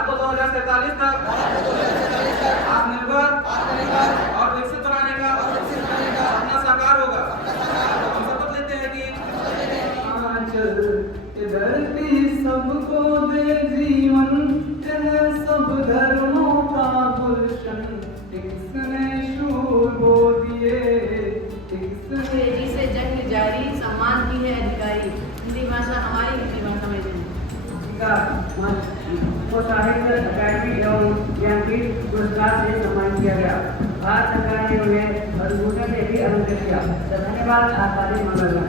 भारत को 2047 तक आत्मनिर्भर और विकसित बनाने का सपना साकार होगा। हम शपथ लेते हैं कि धरती सबको दे जीवन, सब धर्मों का गुलशन, किसने शूर बो दिए, तेजी से जंग जारी, सम्मान की है अधिकारी। हिंदी भाषा हमारी, हिंदी भाषा में को साहित्य अकादमी एवं ज्ञानपीठ पुरस्कार से सम्मानित किया गया। भारत सरकार ने उन्हें पद्मभूषण से भी अलंकृत किया। धन्यवाद। आचार्य मंगलवार।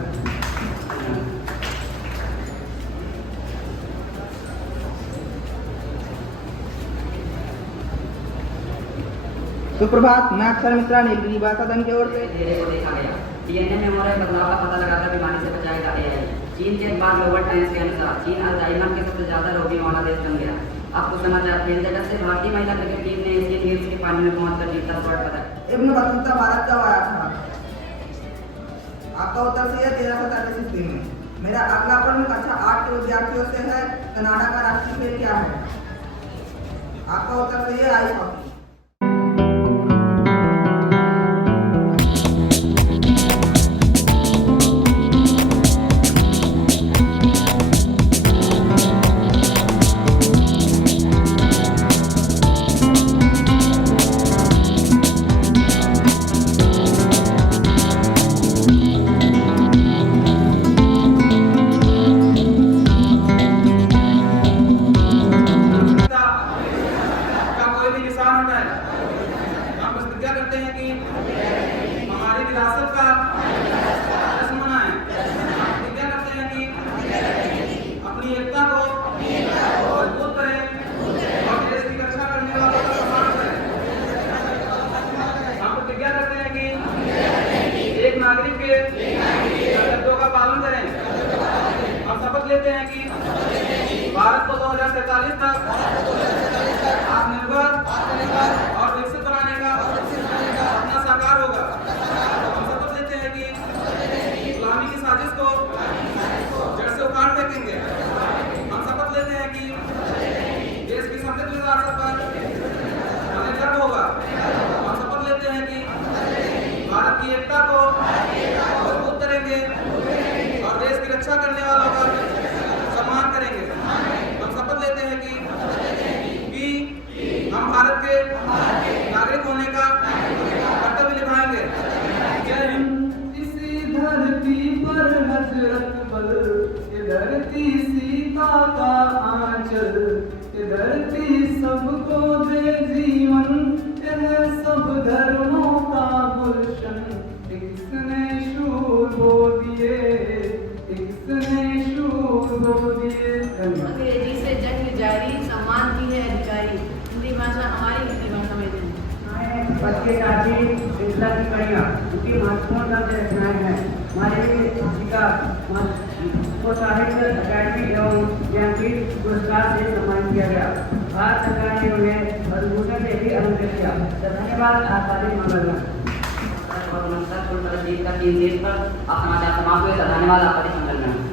सुप्रभात। मैं अक्षर मिश्रा नीलगिरी भाषा सदन की ओर से घेरे को देखा गया। डीएनए में हो रहे बदलाव का पता लगाकर बीमारी से बचाएगा एआई। चीन के बाद ग्लोबल टाइम्स के अनुसार चीन अल्जाइमर के सबसे ज्यादा रोगी वाला देश बन गया। आपको समाचार खेल जगत से भारतीय महिला क्रिकेट टीम ने एशियन गेम्स के फाइनल में पहुंचकर जीता स्वर्ण पदक। इब्न बतूता भारत कब आया था? आपका उत्तर सही है, 1343 ईस्वी में। मेरा अगला प्रश्न कक्षा 8 के विद्यार्थियों से है। कनाडा का राष्ट्रीय खेल क्या है? आपका उत्तर सही है, आइस हॉकी। नागरिक के कर्तव्यों का पालन करें। हम शपथ लेते हैं कि भारत को 2047 तक आत्मनिर्भर और विकसित बनाने का सपना साकार होगा। हम शपथ लेते हैं कि इस्लामी की साजिश को जड़ से उखाड़ फेंकेंगे। हम शपथ लेते हैं कि देश की समृद्ध विरासत पर हमें गर्व होगा। हम शपथ लेते हैं कि भारत की एकता को मजबूत करेंगे और देश की रक्षा करने वालों का सम्मान करेंगे। हम शपथ लेते हैं कि हम भारत के नागरिक होने का कर्तव्य निभाएंगे। जय हिंद। इसी धरती पर हजरत बल, ये धरती सीता का आंचल, ये धरती सबको दे जीवन, सब धर्मों का गुलशन, किसने शूर बो दिए, किसने शूर बो दिए। तेजी से जंग जारी, सम्मान की है अधिकारी। हिंदी भाषा हमारी, हिंदी भाषा में बच्चे साथी श्रृंखला की कड़ियाँ उनकी महत्वपूर्ण शब्द रचनाएं हैं। हमारे शिक्षिका को साहित्य अकादमी एवं ज्ञानपीठ पुरस्कार से सम्मानित किया गया। भारत सरकार ने उन्हें पद्मभूषण से भी अलंकृत किया। धन्यवाद। आचार्य मंगलवार। का 3 देश पर समाचार समाप्त हुए। धन्यवाद। आपका संकल्प।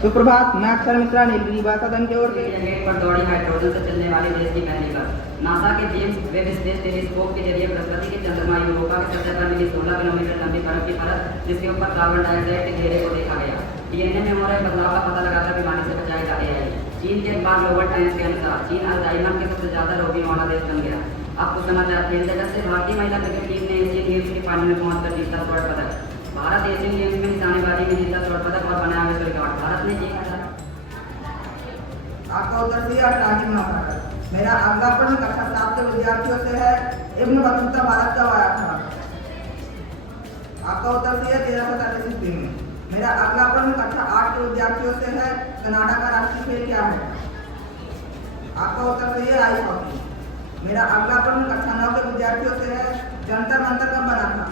सुप्रभात। मैं अक्षर मिश्रा नीलगिरी भाषा सदन की ओर से पर दौड़ी हाइड्रोजन से चलने वाली देश की पहली बस। नासा के जेम्स वेब स्पेस टेलीस्कोप के जरिए बृहस्पति के चंद्रमा यूरोपा के सतह पर मिली 16 किलोमीटर लंबी बर्फ की परत, जिसके ऊपर कार्बन डाइऑक्साइड के घेरे को देखा गया। डीएनए में हो रहे बदलाव का पता लगाकर बीमारी से बचाएगा एआई। चीन के बाद ग्लोबल टाइम्स के अनुसार चीन अल्जाइमर के सबसे ज्यादा रोगी वाला देश बन गया। आपको समाचार खेल जगत से भारतीय महिला क्रिकेट टीम ने एशियन गेम्स के फाइनल में पहुंचकर जीता स्वर्ण पदक। भारत एशियन गेम्स में निशानेबाजी में जीता स्वर्ण पदक और बनाया विश्व रिकॉर्ड। भारत ने आपका उत्तर सही है, राजीव नौका। मेरा अगला प्रश्न कक्षा 7 के विद्यार्थियों से है। इब्न बतूता भारत कब आया था? आपका उत्तर सही है, 1343 ईस्वी में। मेरा अगला प्रश्न कक्षा 8 के विद्यार्थियों से है। कनाडा का राष्ट्रीय खेल क्या है? आपका उत्तर सही है, आइस हॉकी। मेरा अगला प्रश्न कक्षा 9 के विद्यार्थियों से है। जंतर मंतर कब बना था?